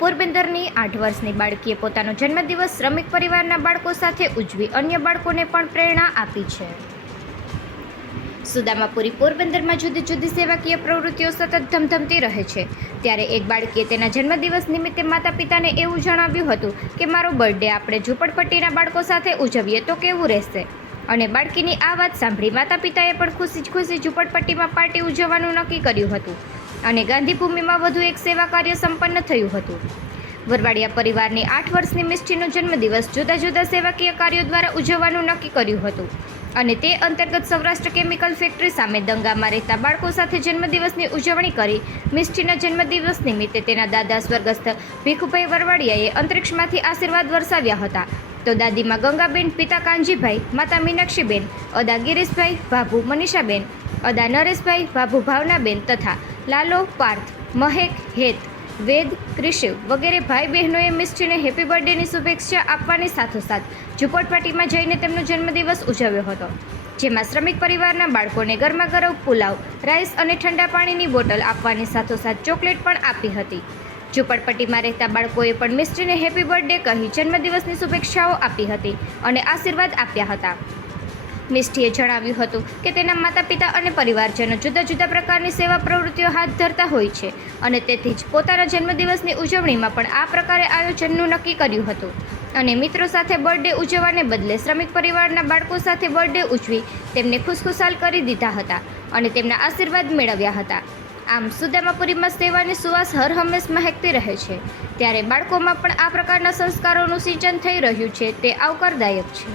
પોરબંદરની આઠ વર્ષની બાળકીએ પોતાનો જન્મદિવસ શ્રમિક પરિવારના બાળકો સાથે ઉજવી અન્ય બાળકોને પણ પ્રેરણા આપી છે. સુદામાપુરી પોરબંદરમાં જુદી જુદી સેવાકીય પ્રવૃત્તિઓ સતત ધમધમતી રહે છે. ત્યારે એક બાળકીએ તેના જન્મદિવસ નિમિત્તે માતા પિતાને એવું જણાવ્યું હતું કે, મારો બર્થડે આપણે ઝૂંપડપટ્ટીના બાળકો સાથે ઉજવીએ તો કેવું રહેશે? અને બાળકીની આ વાત સાંભળી માતા પિતાએ પણ ખુશી જ ખુશી ઝૂંપડપટ્ટીમાં પાર્ટી ઉજવવાનું નક્કી કર્યું હતું. અને ગાંધીભૂમિમાં વધુ એક સેવા કાર્ય સંપન્ન થયું હતું. વરવાડિયા પરિવારની આઠ વર્ષની મિષ્ટીનો જન્મદિવસ જુદા જુદા સેવાકીય કાર્યો દ્વારા ઉજવવાનું નક્કી કર્યું હતું. અને તે અંતર્ગત સૌરાષ્ટ્ર કેમિકલ ફેક્ટરી સામે દંગામાં રહેતા બાળકો સાથે જન્મદિવસની ઉજવણી કરી મિષ્ટીના જન્મદિવસ નિમિત્તે તેના દાદા સ્વર્ગસ્થ ભીખુભાઈ વરવાડિયાએ અંતરિક્ષમાંથી આશીર્વાદ વરસાવ્યા હતા. તો દાદીમાં ગંગાબેન, પિતા કાનજીભાઈ, માતા મીનાક્ષીબેન, અદા ગિરીશભાઈ, ભાભુ મનીષાબેન, અદા નરેશભાઈ, ભાભુ ભાવનાબેન તથા લાલો, પાર્થ, મહેક, હેત, વેદ ક્રિશિવ વગેરે ભાઈ બહેનોએ મિસ્ટીને હેપી બર્થડેની શુભેચ્છા આપવાની સાથોસાથ ઝૂંપડપટ્ટીમાં જઈને તેમનો જન્મદિવસ ઉજવ્યો હતો, જેમાં શ્રમિક પરિવારના બાળકોને ગરમાગરમ પુલાવ રાઈસ અને ઠંડા પાણીની બોટલ આપવાની સાથોસાથ ચોકલેટ પણ આપી હતી. ઝુંપડપટ્ટીમાં રહેતા બાળકોએ પણ મિસ્ટીને હેપી બર્થડે કહી જન્મદિવસની શુભેચ્છાઓ આપી હતી અને આશીર્વાદ આપ્યા હતા. મિષ્ટીએ જણાવ્યું હતું કે તેના માતા પિતા અને પરિવારજનો જુદા જુદા પ્રકારની સેવા પ્રવૃત્તિઓ હાથ ધરતા હોય છે અને તેથી જ પોતાના જન્મદિવસની ઉજવણીમાં પણ આ પ્રકારે આયોજનનું નક્કી કર્યું હતું. અને મિત્રો સાથે બર્થડે ઉજવવાને બદલે શ્રમિક પરિવારના બાળકો સાથે બર્થડે ઉજવી તેમને ખુશખુશાલ કરી દીધા હતા અને તેમના આશીર્વાદ મેળવ્યા હતા. આમ સુદામાપુરીમાં સેવાની સુવાસ હર હંમેશ મહેકતી રહે છે. ત્યારે બાળકોમાં પણ આ પ્રકારના સંસ્કારોનું સિંચન થઈ રહ્યું છે તે આવકારદાયક છે.